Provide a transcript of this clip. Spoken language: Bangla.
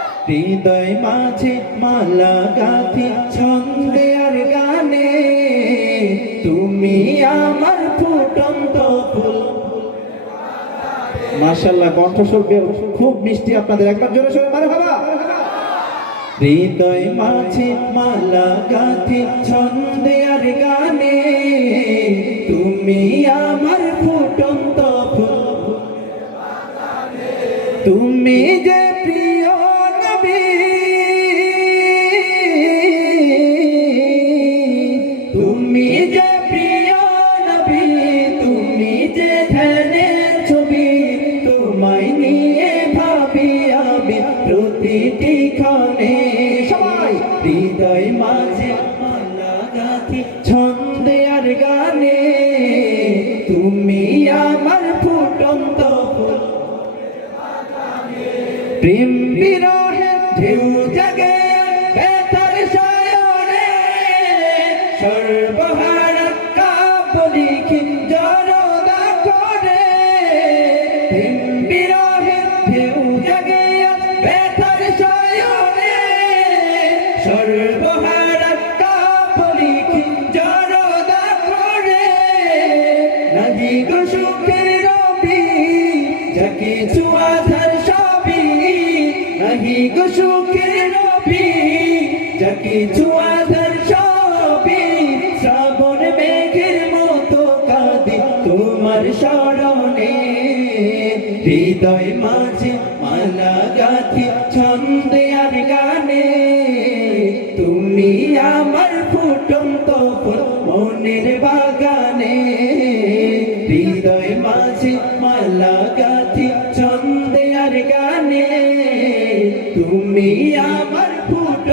হৃদয় মাঝে মালা গাথি, ছন্দে আর গানে। তুমি আমার ফুটন্ত ফুল। খুব মিষ্টি আপনাদের। একবার জোরে সরে মারে বাবা। হৃদয় মাঝে মালা গাথি, ছন্দে আর গানে। তুমি আমার ফুটন্ত ফুল। তুমি যে প্রিয় প্রতিটি ক্ষণে সবাই হৃদয় মাঝে গাথি ছন্দে আর গানে। তুমি আমার ফুটন্ত প্রেম বিরহে ঢেউ জাগে সর্বহার সর্বহার কাবলিখি জরদা করে। সুখের রবি যাকে সুয়াধার সবই। গো রবি যাকে সুয়াধার সবই। শ্রাবণ মেঘের মতো কাঁদি তোমার স্মরণে হৃদয় মাঝে মালা গাথি ছন্দে তুমি আমার ফুটন্ত ফুল মনের বাগানে। হৃদয় মাঝে মালা গাথি ছন্দে আর গানে। তুমি আমার ফুটন্ত